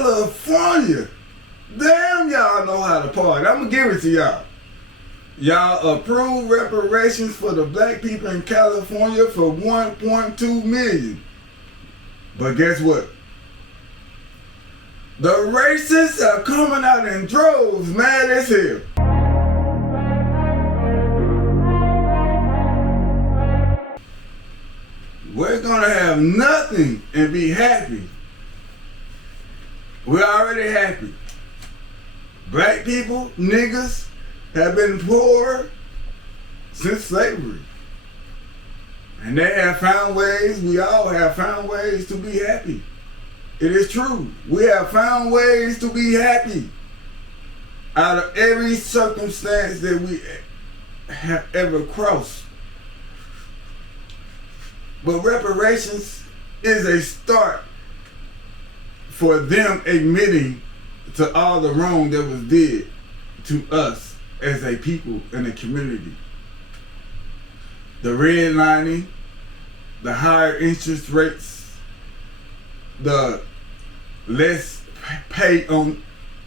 California. Damn, y'all know how to party. I'm gonna give it to y'all. Y'all approved reparations for the black people in California for 1.2 million. But guess what? The racists are coming out in droves, mad as hell. We're gonna have nothing and be happy. We're already happy. Black people, niggas, have been poor since slavery. And they have found ways, we all have found ways to be happy. It is true. We have found ways to be happy out of every circumstance that we have ever crossed. But reparations is a start for them admitting to all the wrong that was did to us as a people and a community. The redlining, the higher interest rates, the less pay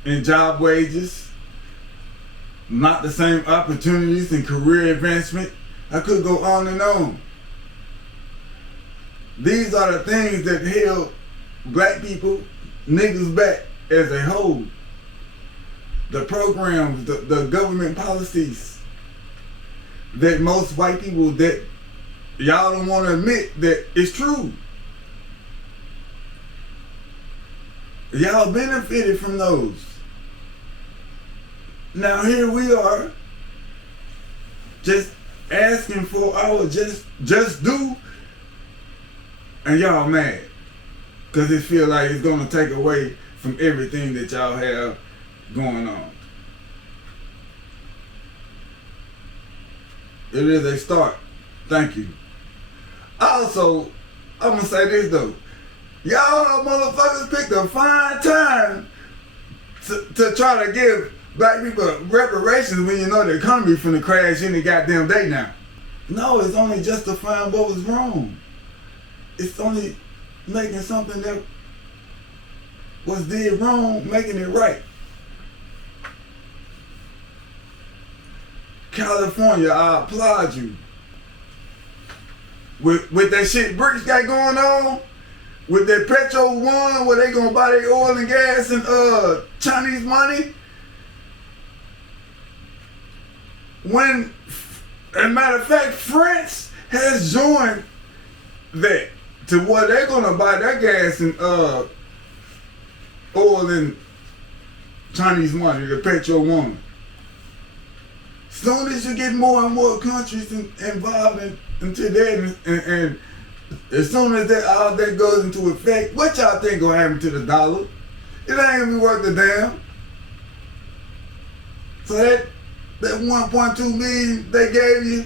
in job wages, not the same opportunities in career advancement. I could go on and on. These are the things that held black people, niggas back as a whole. The programs, the government policies that most white people that y'all don't want to admit that it's true. Y'all benefited from those. Now here we are just asking for our just due, and y'all mad because it feel like it's gonna take away from everything that y'all have going on. It is a start. Thank you. Also, I'm gonna say this though. Y'all motherfuckers picked a fine time to try to give black people reparations when you know the economy finna crash any goddamn day now. No, it's only justifying what was wrong. It's only making something that was did wrong, making it right. California, I applaud you. With that shit Bricks got going on, with that Petro One, where they gonna buy their oil and gas and Chinese money. When, as a matter of fact, France has joined that to where they're gonna buy their gas and oil and Chinese money, the Petro One. Soon as you get more and more countries involved into that, and as soon as all that goes into effect, what y'all think gonna happen to the dollar? It ain't gonna be worth a damn. So that 1.2 million they gave you,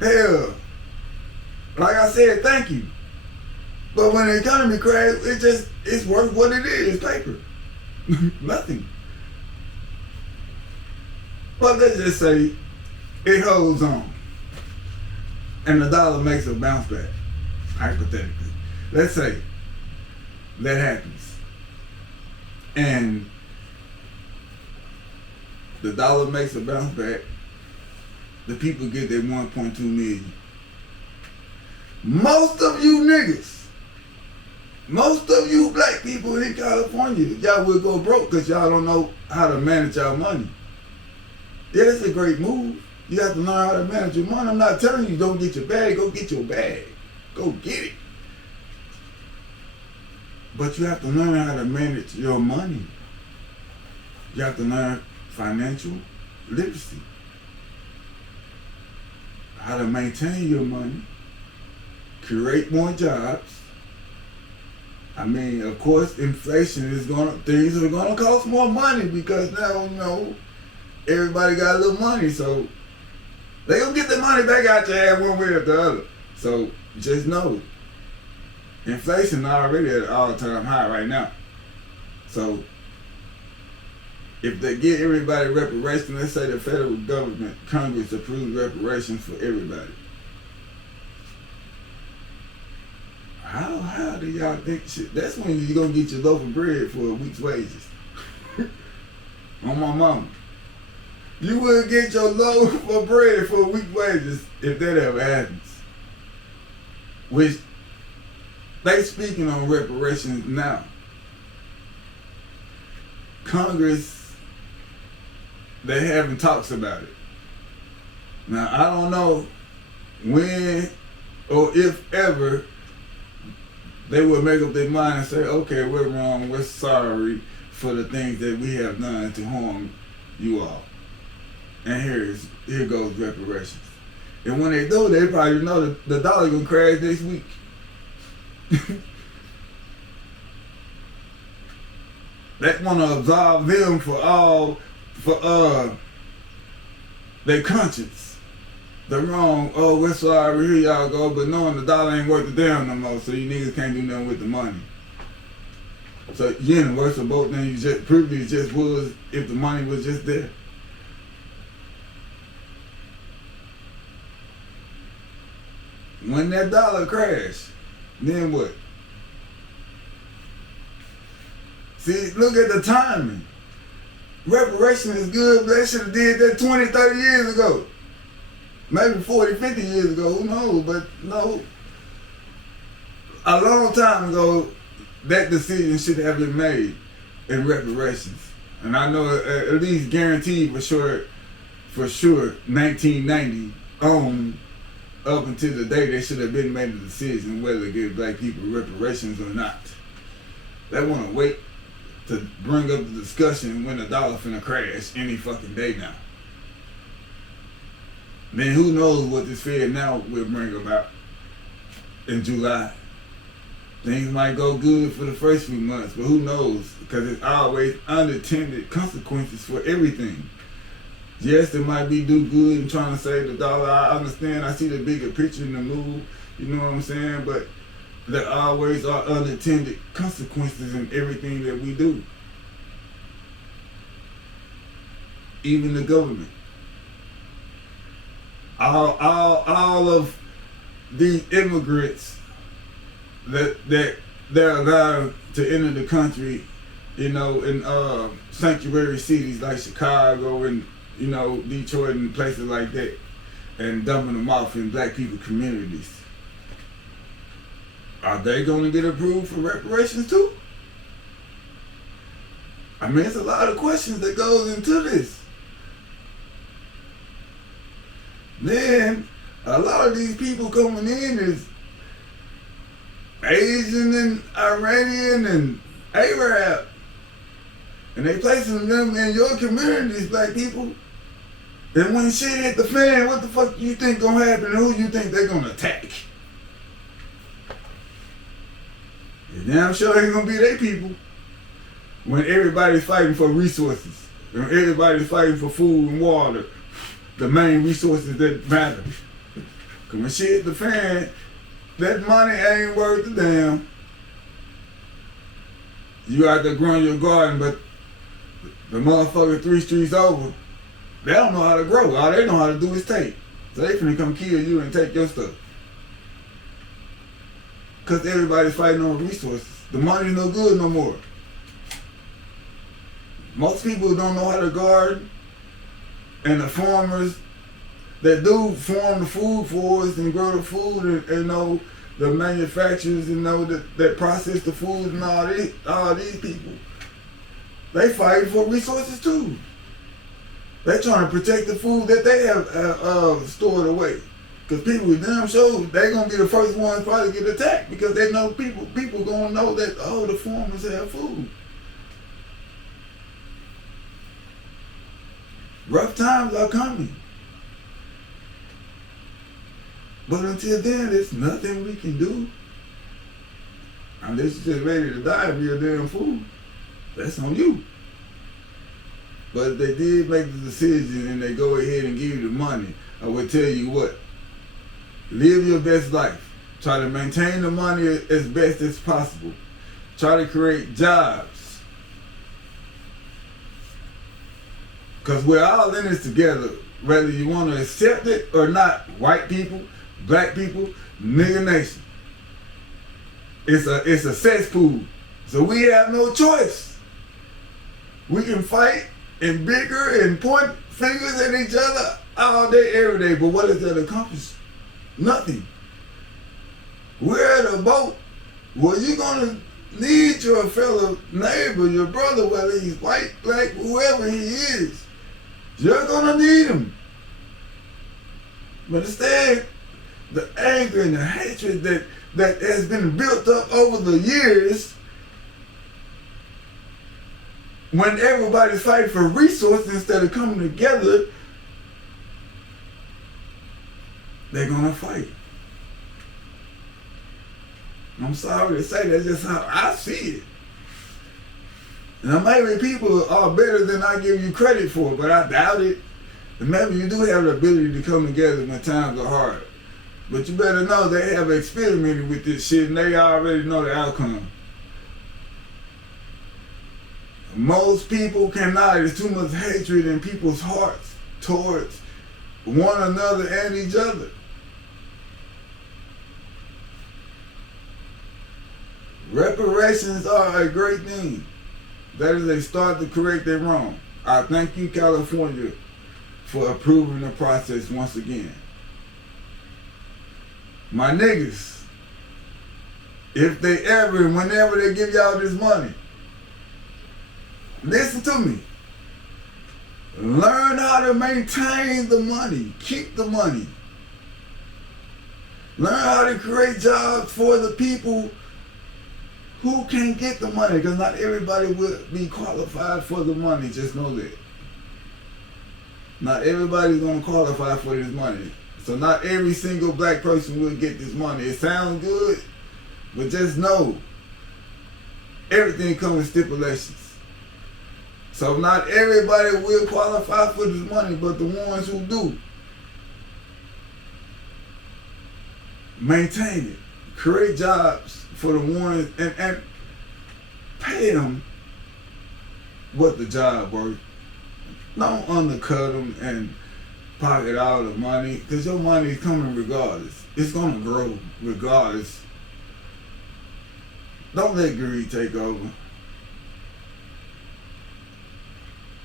hell, like I said, thank you. But when the economy crashes, it's worth what it is, paper. Nothing. But let's just say it holds on and the dollar makes a bounce back, hypothetically. Let's say that happens and the dollar makes a bounce back, the people get their 1.2 million. Most of you niggas, most of you black people in California, y'all will go broke because y'all don't know how to manage y'all money. Yeah, that's a great move. You have to learn how to manage your money. I'm not telling you don't get your bag, go get your bag. Go get it. But you have to learn how to manage your money. You have to learn financial literacy. How to maintain your money. Create more jobs. I mean, of course, inflation things are gonna cost more money because now, you know, everybody got a little money, so they gonna get their money back out your ass one way or the other. So just know, inflation already at an all-time high right now. So if they get everybody reparations, let's say the federal government, Congress approves reparations for everybody. How do y'all think shit? That's when you're gonna get your loaf of bread for a week's wages. On my mama. You wouldn't get your loaf of bread for a week's wages if that ever happens. Which they speaking on reparations now. Congress, they having talks about it. Now I don't know when or if ever they will make up their mind and say, okay, we're wrong, we're sorry for the things that we have done to harm you all. And here goes reparations. And when they do, they probably know that the dollar gonna crash next week. They wanna absolve them for their conscience. The wrong, oh, we're sorry, here y'all go, but knowing the dollar ain't worth a damn no more, so you niggas can't do nothing with the money. So you in a worse boat than you just previously just was if the money was just there. When that dollar crashed, then what? See, look at the timing. Reparation is good, but they should have did that 20, 30 years ago. Maybe 40, 50 years ago, who knows? But no, a long time ago, that decision should have been made in reparations. And I know at least guaranteed for sure, 1990 on up until the day they should have been made a decision whether to give black people reparations or not. They want to wait to bring up the discussion when the dollar finna crash any fucking day now. Then who knows what this Fed now will bring about in July. Things might go good for the first few months, but who knows? Because it's always unintended consequences for everything. Yes, they might be do good and trying to save the dollar. I understand. I see the bigger picture in the move. You know what I'm saying? But there always are unintended consequences in everything that we do. Even the government. All of these immigrants that they're allowed to enter the country, you know, in sanctuary cities like Chicago and, you know, Detroit and places like that, and dumping them off in black people communities. Are they going to get approved for reparations too? I mean, it's a lot of questions that goes into this. Then, a lot of these people coming in is Asian and Iranian and Arab. And they placing them in your communities, black people. And when shit hit the fan, what the fuck you think gonna happen and who you think they gonna attack? And damn sure ain't gonna be their people. When everybody's fighting for resources. When everybody's fighting for food and water. The main resources that matter. Cause when shit hit the fan, that money ain't worth a damn. You out there growing your garden, but the motherfucker 3 streets over, they don't know how to grow. All they know how to do is take. So they finna come kill you and take your stuff. Cause everybody's fighting on resources. The money's no good no more. Most people don't know how to garden. And the farmers that do farm the food for us and grow the food and know the manufacturers and know that process the food and all these people, they fight for resources too. They trying to protect the food that they have stored away. Because people with damn sure they gonna be the first ones probably get attacked because they know people gonna know that, oh, the farmers have food. Rough times are coming. But until then, there's nothing we can do. Unless you're just ready to die of your damn food. That's on you. But if they did make the decision and they go ahead and give you the money, I would tell you what. Live your best life. Try to maintain the money as best as possible. Try to create jobs. Because we're all in this together, whether you want to accept it or not. White people, black people, nigga nation. It's a cesspool. So we have no choice. We can fight and bicker and point fingers at each other all day, every day. But what does that accomplish? Nothing. We're at a boat where you're gonna need your fellow neighbor, your brother, whether he's white, black, whoever he is. You're gonna need him. But instead, the anger and the hatred that has been built up over the years, when everybody's fighting for resources instead of coming together, they're gonna fight. I'm sorry to say that's just how I see it. Now maybe people are better than I give you credit for, but I doubt it. And maybe you do have the ability to come together when times are hard. But you better know they have experimented with this shit and they already know the outcome. Most people cannot. There's too much hatred in people's hearts towards one another and each other. Reparations are a great thing. That is a start to correct their wrong. I thank you, California, for approving the process once again. My niggas, if they ever, whenever they give y'all this money, listen to me. Learn how to maintain the money. Keep the money. Learn how to create jobs for the people who can get the money, because not everybody will be qualified for the money. Just know that. Not everybody's going to qualify for this money. So not every single black person will get this money. It sounds good, but just know everything comes with stipulations. So not everybody will qualify for this money, but the ones who do. Maintain it. Create jobs for the ones and pay them what the job worth. Don't undercut them and pocket all the money, because your money is coming regardless. It's going to grow regardless. Don't let greed take over.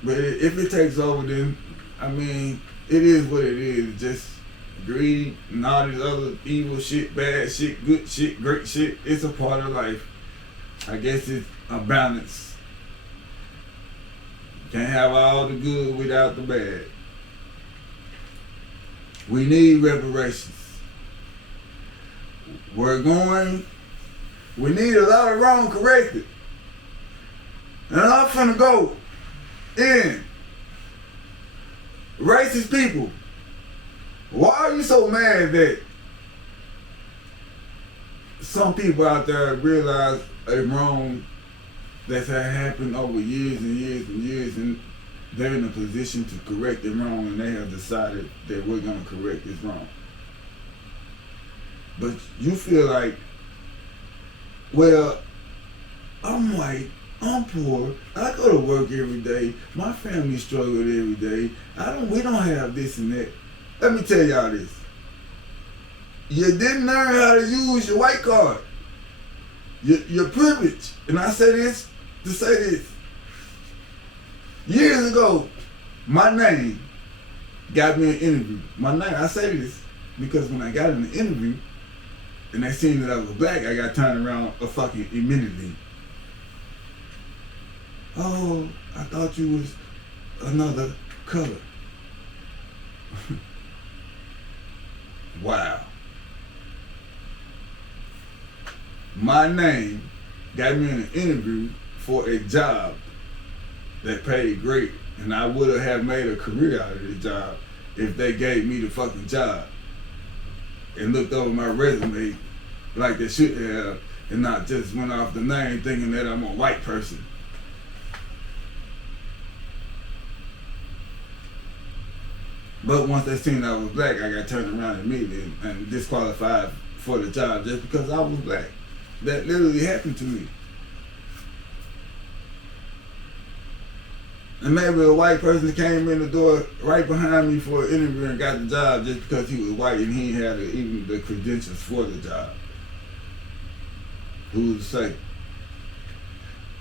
But if it takes over, then, I mean, it is what it is. Just greed and all this other evil shit, bad shit, good shit, great shit. It's a part of life. I guess it's a balance. Can't have all the good without the bad. We need reparations. We're going, we need a lot of wrong corrected. And I'm finna go in. Racist people, why are you so mad that some people out there realize a wrong that's happened over years and years and years, and they're in a position to correct it wrong, and they have decided that we're going to correct this wrong? But you feel like, well, I'm white, I'm poor, I go to work every day, my family struggled every day, we don't have this and that. Let me tell y'all this. You didn't learn how to use your white card. Your privilege. And I say this to say this. Years ago, my name got me an interview. I say this because when I got in the interview and they seen that I was black, I got turned around fucking immediately. Oh, I thought you was another color. Wow. My name got me in an interview for a job that paid great, and I would have made a career out of this job if they gave me the fucking job and looked over my resume like they should have, and not just went off the name thinking that I'm a white person. But once they seen I was black, I got turned around immediately and disqualified for the job just because I was black. That literally happened to me. And maybe a white person came in the door right behind me for an interview and got the job just because he was white and he had even the credentials for the job. Who's to say?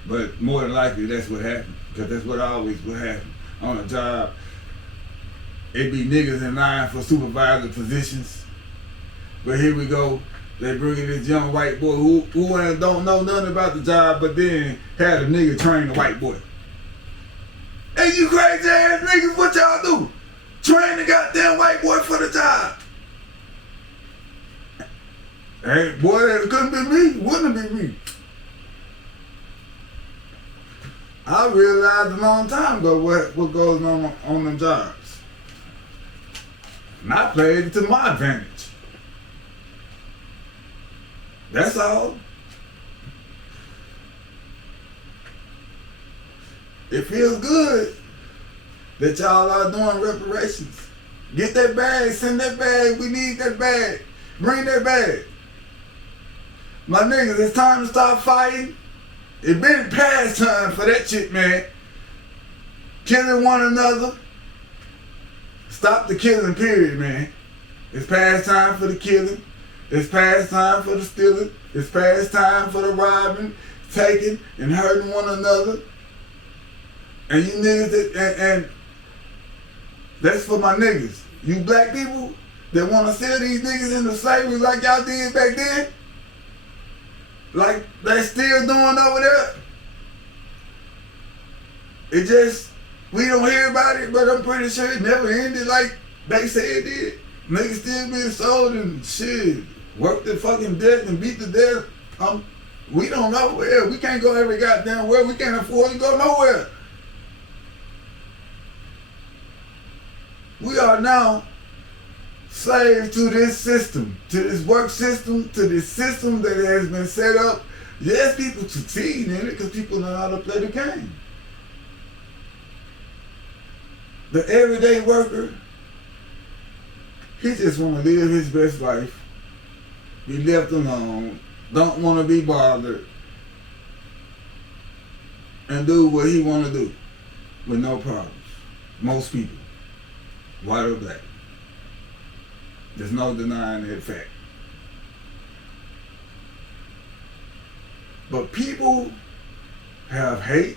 But more than likely, that's what happened. Because that's what always would happen. On a job, it be niggas in line for supervisor positions. But here we go. They bring in this young white boy who don't know nothing about the job, but then had a nigga train the white boy. Hey, you crazy ass niggas, what y'all do? Train the goddamn white boy for the job. Hey, boy, it couldn't be me. Wouldn't be me. I realized a long time ago what goes on them jobs. And I played it to my advantage. That's all. It feels good that y'all are doing reparations. Get that bag, send that bag, we need that bag. Bring that bag. My niggas, it's time to stop fighting. It been past time for that shit, man. Killing one another. Stop the killing, period, man. It's past time for the killing. It's past time for the stealing. It's past time for the robbing, taking, and hurting one another. And you niggas, and that's for my niggas. You black people that want to sell these niggas into slavery like y'all did back then, like they still doing over there. It just, we don't hear about it, but I'm pretty sure it never ended like they said it did. Niggas still being sold and shit, worked to fucking death and beat to death. We don't know where. We can't go every goddamn where. We can't afford to go nowhere. We are now slaves to this system, to this work system, to this system that has been set up. Yes, people succeed in it because people know how to play the game. The everyday worker, he just want to live his best life, be left alone, don't want to be bothered, and do what he want to do with no problems. Most people, white or black. There's no denying that fact. But people have hate,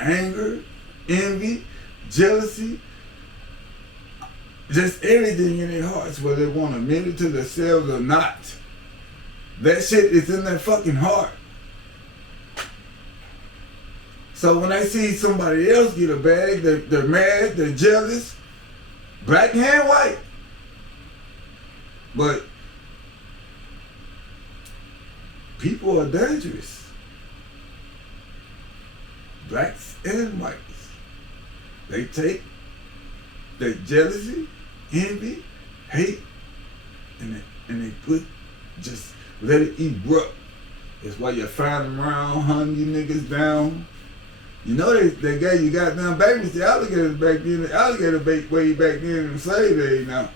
anger, envy, jealousy, just everything in their hearts, whether they want to admit it to themselves or not. That shit is in their fucking heart. So when they see somebody else get a bag, they're mad, they're jealous, black and white. But people are dangerous. Blacks and whites. They take their jealousy, envy, hate, and they just let it erupt. That's why you find them around, hunting you niggas down. You know they gave you goddamn babies to alligators back then. The alligator bait way back then in the slave age now.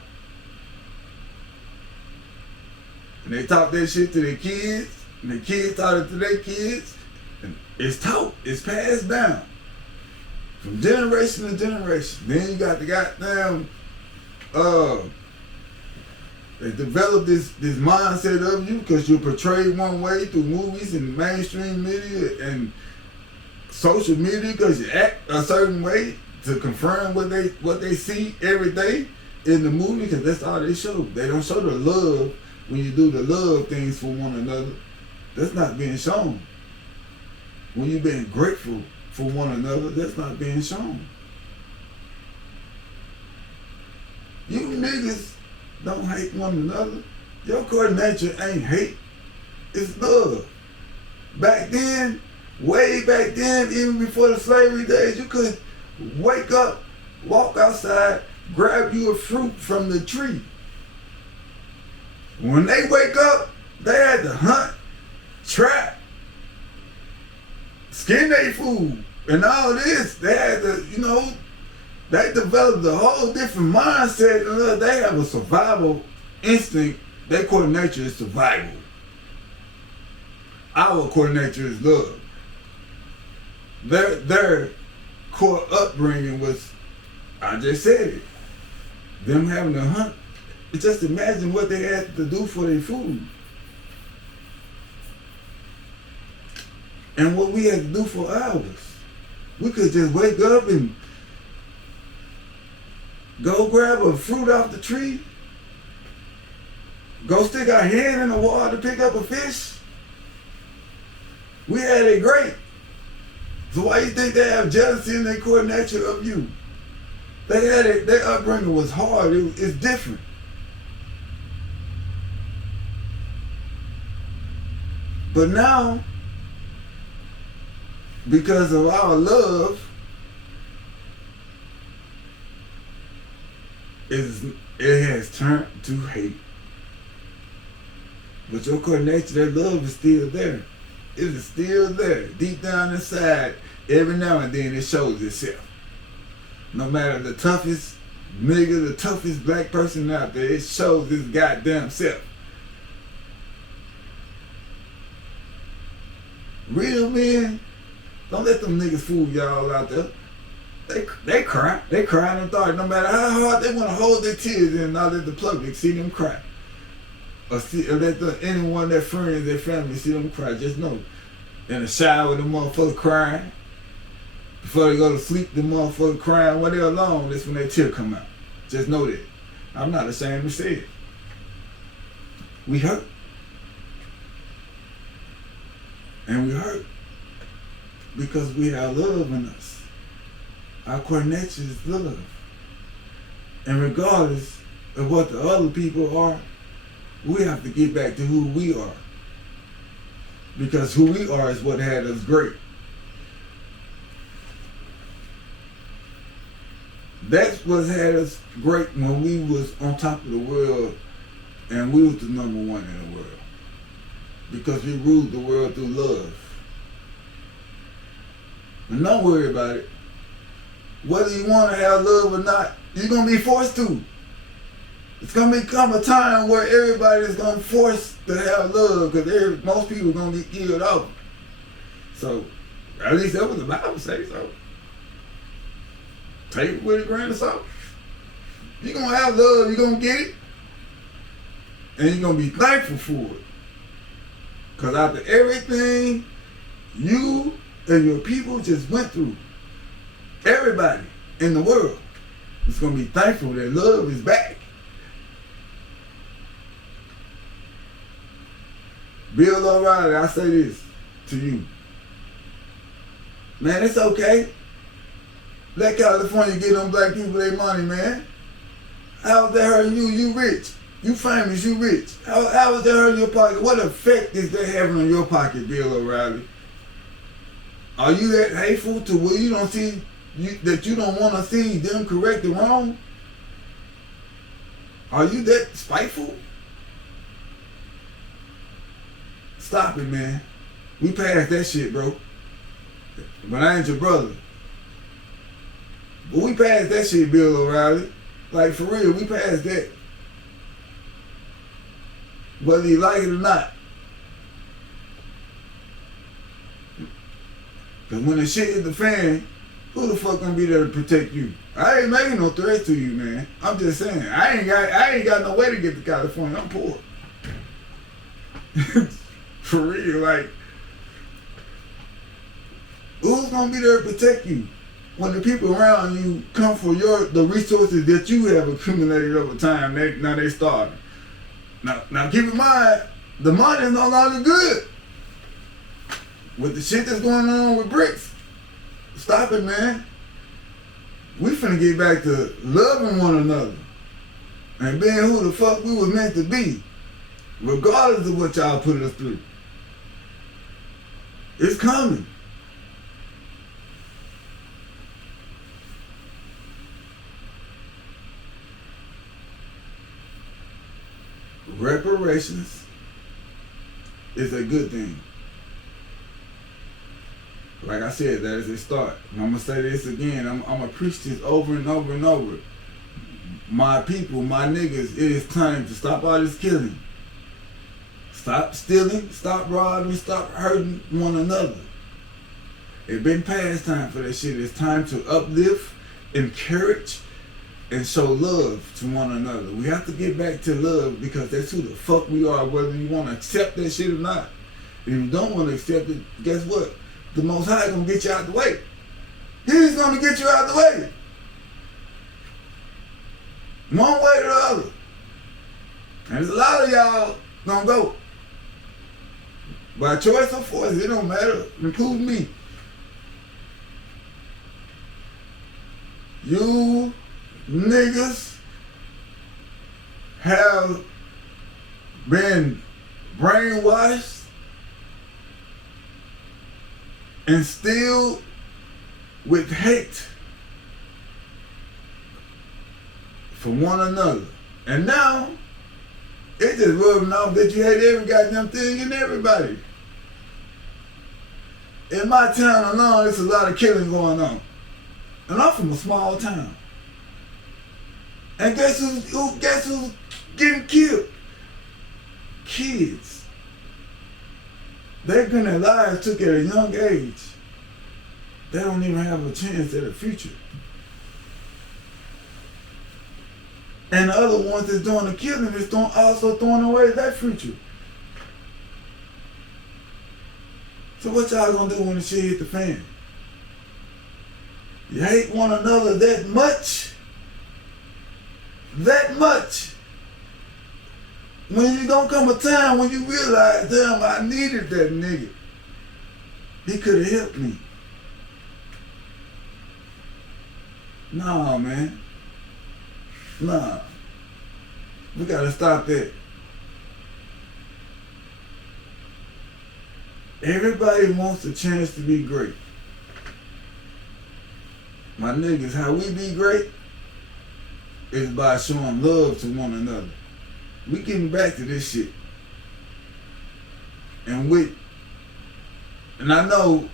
And they taught that shit to their kids, and the kids taught it to their kids, and it's taught, it's passed down from generation to generation. Then you got the goddamn, they developed this mindset of you because you're portrayed one way through movies and mainstream media and social media because you act a certain way to confirm what they see every day in the movie because that's all they show. They don't show the love when you do the love things for one another. That's not being shown. When you're being grateful for one another, that's not being shown. You niggas don't hate one another. Your core nature ain't hate, it's love. Back then, way back then, even before the slavery days, you could wake up, walk outside, grab you a fruit from the tree. When they wake up, they had to hunt, trap, skin their food, and all this. They had to, they developed a whole different mindset. They have a survival instinct. Their core nature is survival. Our core nature is love. Their core upbringing was, I just said it, them having to hunt. Just imagine what they had to do for their food. And what we had to do for hours. We could just wake up and go grab a fruit off the tree. Go stick our hand in the water to pick up a fish. We had it great. So why you think they have jealousy in their core nature of you? They had it, their upbringing was hard. It's different. But now, because of our love, it has turned to hate. But your core nature, that love is still there. It is still there. Deep down inside, every now and then it shows itself. No matter the toughest nigga, the toughest black person out there, it shows its goddamn self. Real men, don't let them niggas fool y'all out there. They cry. They cry in the dark. No matter how hard they want to hold their tears in and not let the public see them cry. Or let anyone, their friends, their family see them cry. Just know, in the shower, the motherfucker crying. Before they go to sleep, the motherfucker crying. When they're alone, that's when their tear come out. Just know that. I'm not ashamed to say it. We hurt. And we hurt because we have love in us. Our core nature is love. And regardless of what the other people are, we have to get back to who we are. Because who we are is what had us great. That's what had us great when we was on top of the world and we was the number one in the world. Because we ruled the world through love. And don't worry about it. Whether you want to have love or not, you're going to be forced to. It's going to become a time where everybody is going to force to have love because most people are going to get killed off. So, at least that's what the Bible says. So, take it with a grain of salt. You're going to have love, you're going to get it, and you're going to be thankful for it. Because after everything you and your people just went through, everybody in the world is going to be thankful that love is back. Bill O'Reilly, I say this to you. Man, it's okay. Let California get them black people their money, man. How is that hurting you? You rich. You famous, you rich. How is that hurting your pocket? What effect is that having on your pocket, Bill O'Reilly? Are you that hateful to where you don't see, that you don't want to see them correct the wrong? Are you that spiteful? Stop it, man. We passed that shit, bro. But I ain't your brother. But we passed that shit, Bill O'Reilly. Like, for real, we passed that. Whether you like it or not. Because when the shit hit the fan, who the fuck gonna be there to protect you? I ain't making no threats to you, man. I'm just saying, I ain't got no way to get to California. I'm poor. For real, like, who's gonna be there to protect you when the people around you come for the resources that you have accumulated over time? Now they starving. Now keep in mind, the money is no longer good. With the shit that's going on with bricks, stop it, man. We finna get back to loving one another and being who the fuck we was meant to be, regardless of what y'all put us through. It's coming. Reparations is a good thing. Like I said, that is a start. And I'm going to say this again. I'm going to preach this over and over and over. My people, my niggas, it is time to stop all this killing. Stop stealing, stop robbing, stop hurting one another. It's been past time for that shit. It's time to uplift, encourage, and show love to one another. We have to get back to love because that's who the fuck we are, whether you want to accept that shit or not. If you don't want to accept it, guess what? the Most High gonna get you out the way. He's gonna get you out the way. One way or the other. And there's a lot of y'all gonna go. By choice or force, it don't matter, including me. You niggas have been brainwashed, instilled with hate for one another. And now, it's just rubbing off that you hate every goddamn thing and everybody. In my town alone, there's a lot of killing going on. And I'm from a small town. And guess who's getting killed? Kids. They're getting their lives took at a young age. They don't even have a chance at a future. And the other ones that's doing the killing is also throwing away that future. So what y'all gonna do when the shit hit the fan? You hate one another that much? That much? When you gonna come a time when you realize, damn, I needed that nigga. He could have helped me. Nah, man. Nah. We gotta stop that. Everybody wants a chance to be great. My niggas, how we be great is by showing love to one another. We getting back to this shit. And I know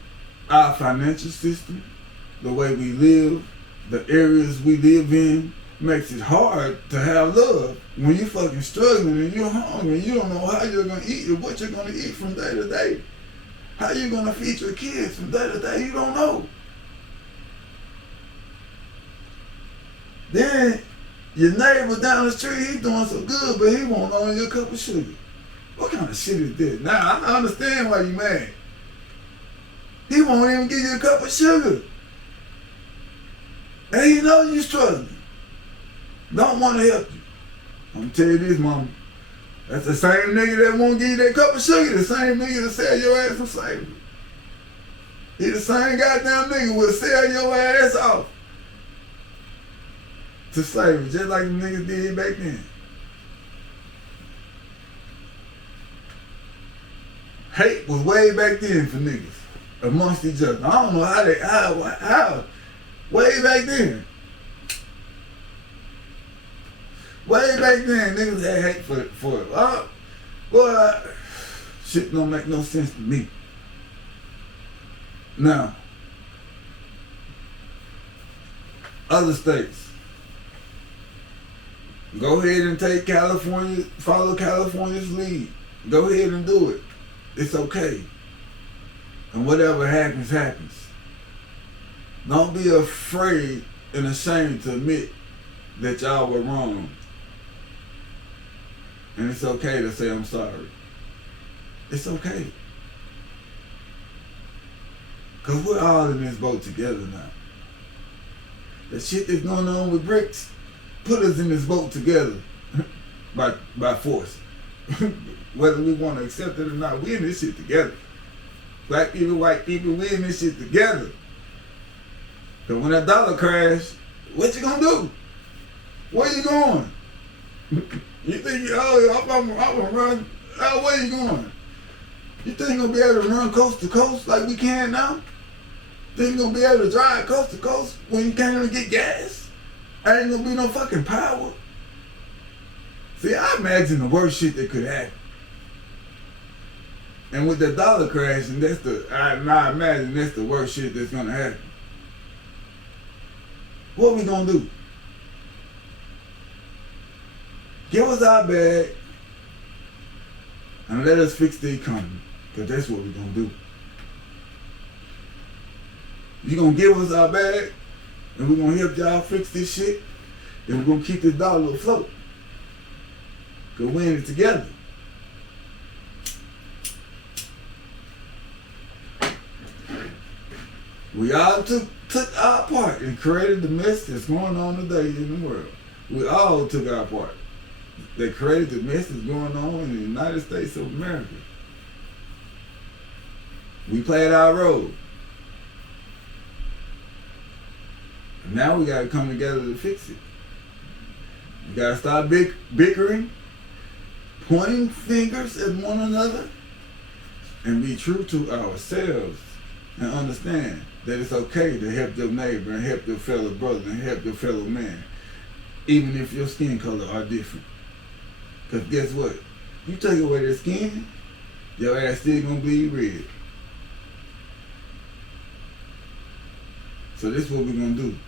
our financial system, the way we live, the areas we live in, makes it hard to have love. When you fucking struggling and you're hungry, you don't know how you're gonna eat or what you're gonna eat from day to day. How you gonna feed your kids from day to day, you don't know. Then your neighbor down the street, he doing so good, but he won't own you a cup of sugar. What kind of shit is this? Now, I understand why you mad. He won't even give you a cup of sugar. And he know you struggling. Don't want to help you. I'm gonna tell you this, mama. That's the same nigga that won't give you that cup of sugar, the same nigga that sell your ass from slavery. He the same goddamn nigga will sell your ass off to slavery, just like the niggas did back then. Hate was way back then for niggas amongst each other. I don't know how way back then. Way back then, niggas had hate for it. Boy, shit don't make no sense to me. Now, other states, go ahead and take California, follow California's lead. Go ahead and do it. It's okay. And whatever happens, happens. Don't be afraid and ashamed to admit that y'all were wrong. And it's okay to say I'm sorry. It's okay. Because we're all in this boat together now. The shit that's going on with BRICS put us in this boat together by force. Whether we want to accept it or not, we in this shit together. Black people, white people, we in this shit together. Because when that dollar crash, what you gonna do? Where you going? You think, I'm gonna run? Where you going? You think you're gonna be able to run coast to coast like we can now? Think you're gonna be able to drive coast to coast when you can't even get gas? Ain't gonna be no fucking power. See, I imagine the worst shit that could happen. And with the dollar crashing, I imagine that's the worst shit that's gonna happen. What we gonna do? Give us our bag and let us fix the economy, because that's what we're gonna do. You gonna give us our bag and we're gonna help y'all fix this shit, and we're gonna keep this dollar afloat, because we're in it together. We all took our part and created the mess that's going on today in the world. We all took our part. They created the mess that's going on in the United States of America. We played our role. And now we got to come together to fix it. We got to stop bickering, pointing fingers at one another, and be true to ourselves and understand that it's okay to help your neighbor and help your fellow brother and help your fellow man, even if your skin color are different. Because guess what? You take away their skin, your ass still gonna bleed red. So this is what we're gonna do.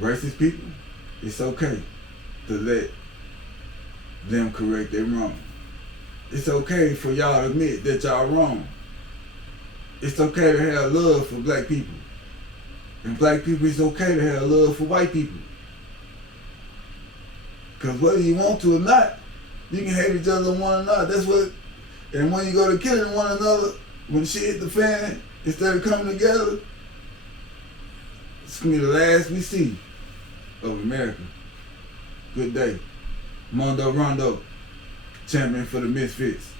Racist people, it's okay to let them correct their wrong. It's okay for y'all to admit that y'all wrong. It's okay to have love for black people. And black people, it's okay to have love for white people. Because whether you want to or not, you can hate each other one another. That's what, and when you go to killing one another, when shit hit the fan, instead of coming together, it's going to be the last we see of America. Good day. Mundo Rundo, champion for the Misfits.